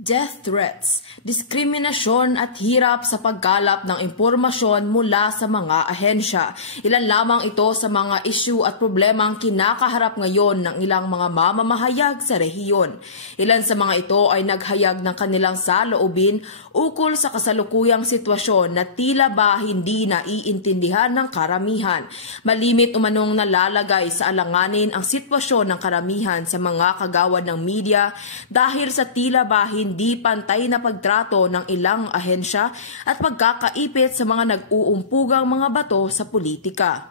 Death threats, diskriminasyon at hirap sa pagkalap ng impormasyon mula sa mga ahensya. Ilan lamang ito sa mga issue at problemang kinakaharap ngayon ng ilang mga mamamahayag sa rehiyon. Ilan sa mga ito ay naghayag ng kanilang saloobin ukol sa kasalukuyang sitwasyon na tila ba hindi naiintindihan ng karamihan. Malimit umanong nalalagay sa alanganin ang sitwasyon ng karamihan sa mga kagawad ng media dahil sa tila ba hindi pantay na pagtrato ng ilang ahensya at pagkakaipit sa mga nag-uumpugang mga bato sa politika.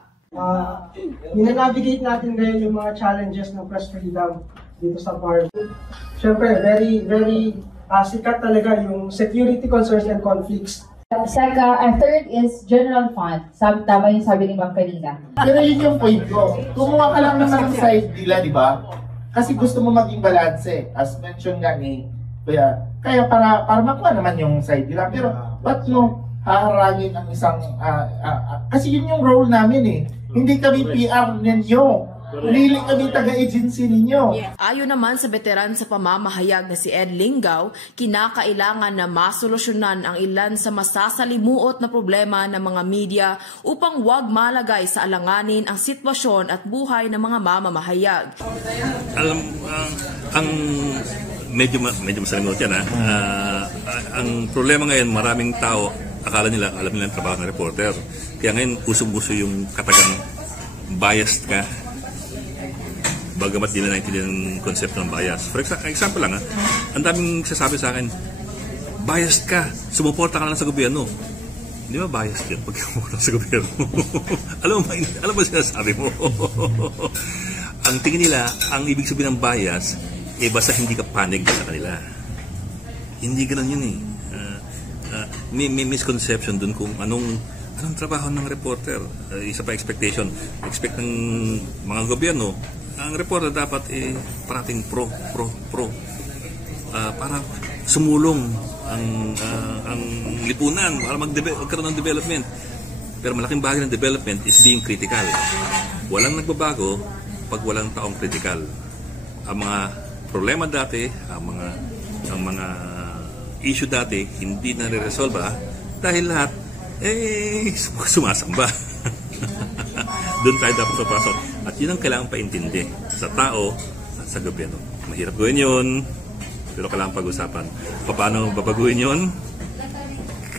Ninanavigate natin ngayon yung mga challenges ng press freedom dito sa PARM. Siyempre, very sikat talaga yung security concerns and conflicts. Third is general fund. Tama yung sabi ni Ma'am kanina. Pero yun yung point ko. Kumuha ka lang naman ng side nila, di ba? Kasi gusto mo maging balance. As mentioned nga ni kaya para makuha naman yung side nila. Pero ba't mo haharangin ang isang kasi yun yung role namin eh. Hindi kami PR ninyo. Really kami taga-agency ninyo. Ayon naman sa veteran sa pamamahayag na si Ed Lingaw, kinakailangan na masolusyonan ang ilan sa masasalimuot na problema ng mga media upang huwag malagay sa alanganin ang sitwasyon at buhay ng mga mamamahayag. Ang medyo masalimuot yan. Ang problema ngayon, maraming tao, alam nila ang trabaho ng reporter. Kaya ngayon, usong-uso yung katagang biased ka. Bagamat di na naintindihan ang konsepto ng bias. For example lang, ang daming sasabi sa akin, biased ka, sumuporta ka lang sa gobyerno. Hindi ba biased yan pag sumuporta sa gobyerno? alam mo sinasabi mo? Ang tingin nila, ang ibig sabihin ng bias, basta hindi ka panig sa kanila. Hindi ganun yun eh. May misconception dun kung anong trabaho ng reporter. Isa pa expectation. Expect ng mga gobyerno, ang reporter dapat parating pro. Para sumulong ang lipunan, para magkaroon ng development. Pero malaking bahagi ng development is being critical. Walang nagbabago pag walang taong critical. Ang mga problema dati, ang mga issue dati hindi na re-resolve dahil lahat sumasamba. Doon tayo dapat papasok. At yun ang kailangan paintindi sa tao at sa gobyerno. Mahirap gawin yun, pero kailangan pag-usapan. Paano babaguhin yun?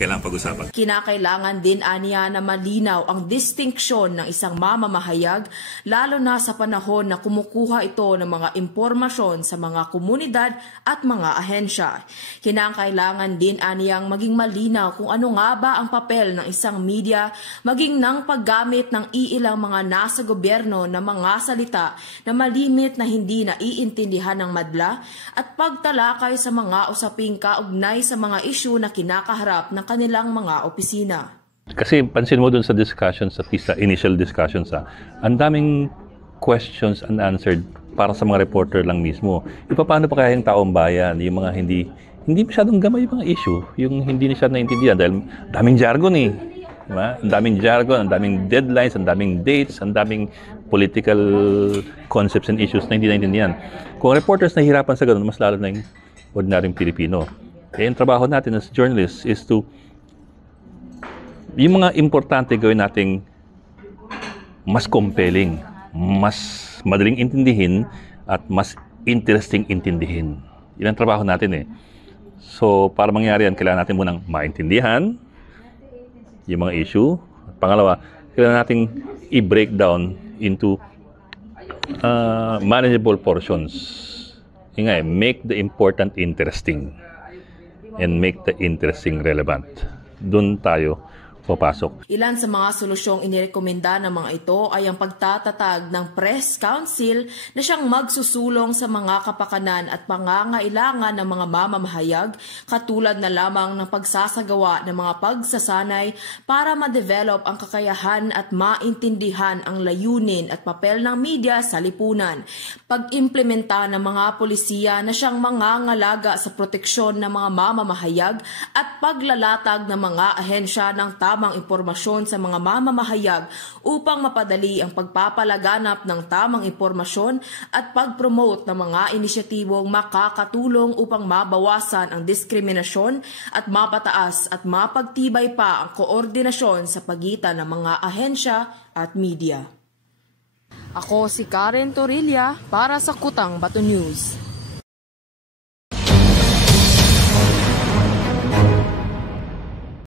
Kailangan pag-usapan. Kinakailangan din aniya na malinaw ang distinksyon ng isang mamamahayag, lalo na sa panahon na kumukuha ito ng mga impormasyon sa mga komunidad at mga ahensya. Kinakailangan din aniyang maging malinaw kung ano nga ba ang papel ng isang media, maging ng paggamit ng iilang mga nasa gobyerno na mga salita na malimit na hindi naiintindihan ng madla, at pagtalakay sa mga usaping kaugnay sa mga issue na kinakaharap ng kanilang mga opisina. Kasi pansin mo dun sa discussions, at least sa initial discussions, ang daming questions unanswered para sa mga reporter lang mismo. Paano pa kaya yung taong bayan, yung mga hindi masyadong gamay yung mga issue, yung hindi siya naintindihan dahil daming jargon eh. Diba? Ang daming jargon, ang daming deadlines, ang daming dates, ang daming political concepts and issues na hindi naintindihan. Kung reporters nahihirapan sa ganun, mas lalo na yung ordinaryong Pilipino. Kaya yung trabaho natin as journalists is to yung mga importante gawin nating mas compelling, mas madaling intindihin at mas interesting intindihin. Yan ang trabaho natin eh. So para mangyari yan, kailangan natin munang maintindihan yung mga issue. At pangalawa, kailangan nating i-break down into manageable portions. Yung nga make the important interesting and make the interesting relevant. Doon tayo papasok. Ilan sa mga solusyong inirekomenda ng mga ito ay ang pagtatatag ng Press Council na siyang magsusulong sa mga kapakanan at pangangailangan ng mga mamamahayag, katulad na lamang ng pagsasagawa ng mga pagsasanay para ma-develop ang kakayahan at maintindihan ang layunin at papel ng media sa lipunan. Pag-implementa ng mga polisiya na siyang mangangalaga sa proteksyon ng mga mamamahayag at paglalatag ng mga ahensya ng tamang tamang impormasyon sa mga mamamahayag upang mapadali ang pagpapalaganap ng tamang impormasyon at pag-promote ng mga inisyatibong makakatulong upang mabawasan ang diskriminasyon at mapataas at mapagtibay pa ang koordinasyon sa pagitan ng mga ahensya at media. Ako si Karen Torilla para sa Kutang Bato News.